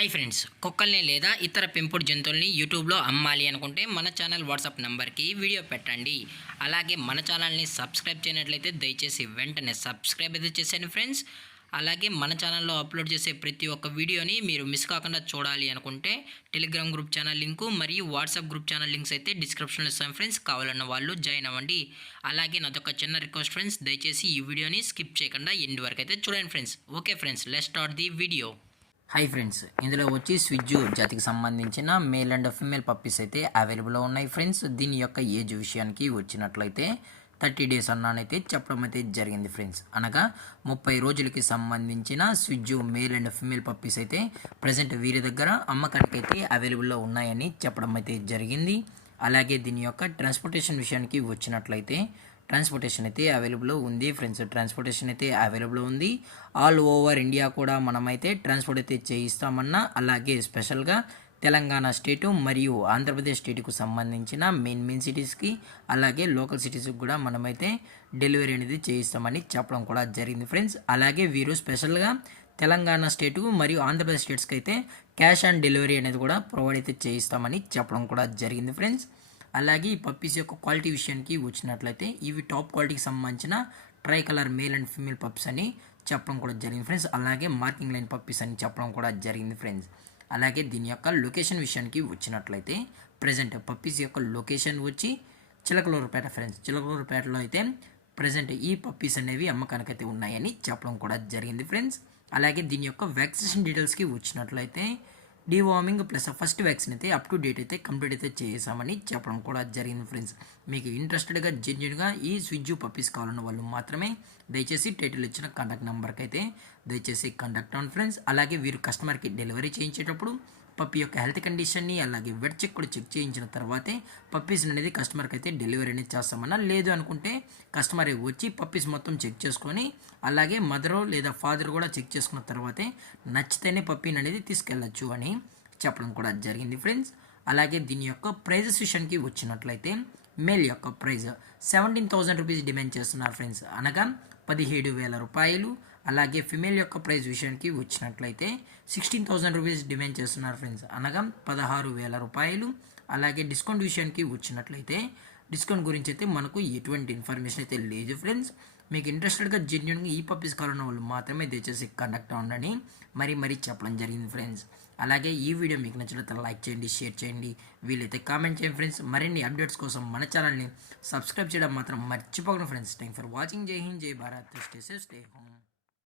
Hi friends, కుక్కల్ని లేదా ఇతర పెంపుడు జంతువుల్ని యూట్యూబ్లో అమ్మాలి అనుకుంటే మన ఛానల్ వాట్సాప్ నెంబర్కి వీడియో పెట్టండి. అలాగే మన ఛానల్ని సబ్స్క్రైబ్ చేయనట్లయితే దయచేసి వెంటనే సబ్స్క్రైబ్ అయితే చేసేయండి ఫ్రెండ్స్. అలాగే మన ఛానల్లో అప్లోడ్ చేసే ప్రతి ఒక్క వీడియోని మీరు మిస్ కాకుండా చూడాలి అనుకుంటే టెలిగ్రామ్ గ్రూప్ ఛానల్ లింకు మరియు వాట్సాప్ గ్రూప్ ఛానల్ లింక్స్ అయితే డిస్క్రిప్షన్లో ఇస్తాను ఫ్రెండ్స్. కావాలన్న వాళ్ళు జాయిన్ అవ్వండి. అలాగే నాదొక చిన్న రిక్వెస్ట్ ఫ్రెండ్స్, దయచేసి ఈ వీడియోని స్కిప్ చేయకుండా ఎండ్ వరకు అయితే చూడండి friends. Okay friends, let's start the video. Hi friends, ఇందులో వచ్చి స్విజ్జు జాతికి సంబంధించిన మేల్ అండ్ ఫిమేల్ పప్పీస్ అయితే అవైలబుల్లో ఉన్నాయి ఫ్రెండ్స్. దీని యొక్క ఏజ్ విషయానికి వచ్చినట్లయితే 30 days అన్నానైతే చెప్పడం అయితే జరిగింది ఫ్రెండ్స్. అనగా 30 రోజులకి సంబంధించిన స్విజ్జు మేల్ అండ్ ఫిమేల్ పప్పీస్ అయితే ప్రజెంట్ వీరి దగ్గర అమ్మకానికి అయితే అవైలబుల్లో ఉన్నాయని చెప్పడం అయితే జరిగింది. అలాగే దీని యొక్క ట్రాన్స్పోర్టేషన్ విషయానికి వచ్చినట్లయితే ట్రాన్స్పోర్టేషన్ అయితే అవైలబుల్ ఉంది ఫ్రెండ్స్. ట్రాన్స్పోర్టేషన్ అయితే అవైలబుల్ ఉంది. ఆల్ ఓవర్ ఇండియా కూడా మనమైతే ట్రాన్స్పోర్ట్ అయితే చేయిస్తామన్నా, అలాగే స్పెషల్గా తెలంగాణ స్టేటు మరియు ఆంధ్రప్రదేశ్ స్టేట్కు సంబంధించిన మెయిన్ సిటీస్కి అలాగే లోకల్ సిటీస్కి కూడా మనమైతే డెలివరీ అనేది చేయిస్తామని చెప్పడం కూడా జరిగింది ఫ్రెండ్స్. అలాగే వీరు స్పెషల్గా తెలంగాణ స్టేటు మరియు ఆంధ్రప్రదేశ్ స్టేట్స్కి అయితే క్యాష్ ఆన్ డెలివరీ అనేది కూడా ప్రొవైడ్ అయితే చేయిస్తామని చెప్పడం కూడా జరిగింది ఫ్రెండ్స్. అలాగే ఈ పప్పీస్ యొక్క క్వాలిటీ విషయానికి వచ్చినట్లయితే ఇవి టాప్ క్వాలిటీకి సంబంధించిన try colour male and female puppies అని చెప్పడం కూడా జరిగింది ఫ్రెండ్స్. అలాగే మార్కింగ్ లైన్ పప్పీస్ అని చెప్పడం కూడా జరిగింది ఫ్రెండ్స్. అలాగే దీని యొక్క లొకేషన్ విషయానికి వచ్చినట్లయితే ప్రజెంట్ పప్పీస్ యొక్క లొకేషన్ వచ్చి చిలకలూరుపేట ఫ్రెండ్స్. చిలకలూరుపేటలో అయితే ప్రజెంట్ ఈ పప్పీస్ అనేవి అమ్మకానికి అయితే ఉన్నాయని చెప్పడం కూడా జరిగింది ఫ్రెండ్స్. అలాగే దీని యొక్క వ్యాక్సినేషన్ డీటెయిల్స్కి వచ్చినట్లయితే డీవార్మింగ్ ప్లస్ ఫస్ట్ వ్యాక్సిన్ అయితే అప్ టు డేట్ అయితే కంప్లీట్ అయితే చేసామని చెప్పడం కూడా జరిగింది ఫ్రెండ్స్. మీకు ఇంట్రెస్టెడ్గా జెన్యున్గా ఈ స్విజ్జు పప్పీస్ కావాలన్న వాళ్ళు మాత్రమే దయచేసి టైటిల్ ఇచ్చిన కాంటాక్ట్ నెంబర్కి అయితే దయచేసి కాంటాక్ట్ అవ్వండి ఫ్రెండ్స్. అలాగే వీరు కస్టమర్కి డెలివరీ చేయించేటప్పుడు పప్పీ యొక్క హెల్త్ కండిషన్ని అలాగే వెట్ చెక్ కూడా చెక్ చేయించిన తర్వాతే పప్పీస్ అనేది కస్టమర్కి అయితే డెలివరీ అనేది చేస్తామన్నా. లేదు అనుకుంటే కస్టమర్ వచ్చి పప్పీస్ మొత్తం చెక్ చేసుకొని అలాగే మదరు లేదా ఫాదర్ కూడా చెక్ చేసుకున్న తర్వాతే నచ్చితేనే పప్పీని అనేది తీసుకెళ్ళచ్చు అని చెప్పడం కూడా జరిగింది ఫ్రెండ్స్. అలాగే దీని యొక్క ప్రైజెస్ విషయానికి వచ్చినట్లయితే మేల్ యొక్క ప్రైజ్ 17,000 రూపీస్ డిమాండ్ చేస్తున్నారు ఫ్రెండ్స్, అనగా 17,000 రూపాయలు. అలాగే ఫిమేల్ యొక్క ప్రైస్ విషయానికి వచ్చినట్లయితే 16,000 రూపీస్ డిమాండ్ చేస్తున్నారు ఫ్రెండ్స్, అనగా 16,000 రూపాయలు. అలాగే డిస్కౌంట్ విషయానికి వచ్చినట్లయితే డిస్కౌంట్ గురించి అయితే మనకు ఎటువంటి ఇన్ఫర్మేషన్ అయితే లేదు ఫ్రెండ్స్. మీకు ఇంట్రెస్టెడ్గా జెన్యున్గా ఈ పప్పీస్ కావాలన్న వాళ్ళు మాత్రమే దయచేసి కండక్ట్ అవ్వండి మరీ చెప్పడం జరిగింది ఫ్రెండ్స్. అలాగే ఈ వీడియో మీకు నచ్చినట్లయితే లైక్ చేయండి, షేర్ చేయండి, వీలైతే కామెంట్ చేయండి ఫ్రెండ్స్. మరిన్ని అప్డేట్స్ కోసం మన ఛానల్ని సబ్స్క్రైబ్ చేయడం మాత్రం మర్చిపోకండి ఫ్రెండ్స్. Thank for watching. జై హింద్, జై Bharat, stay safe, stay home.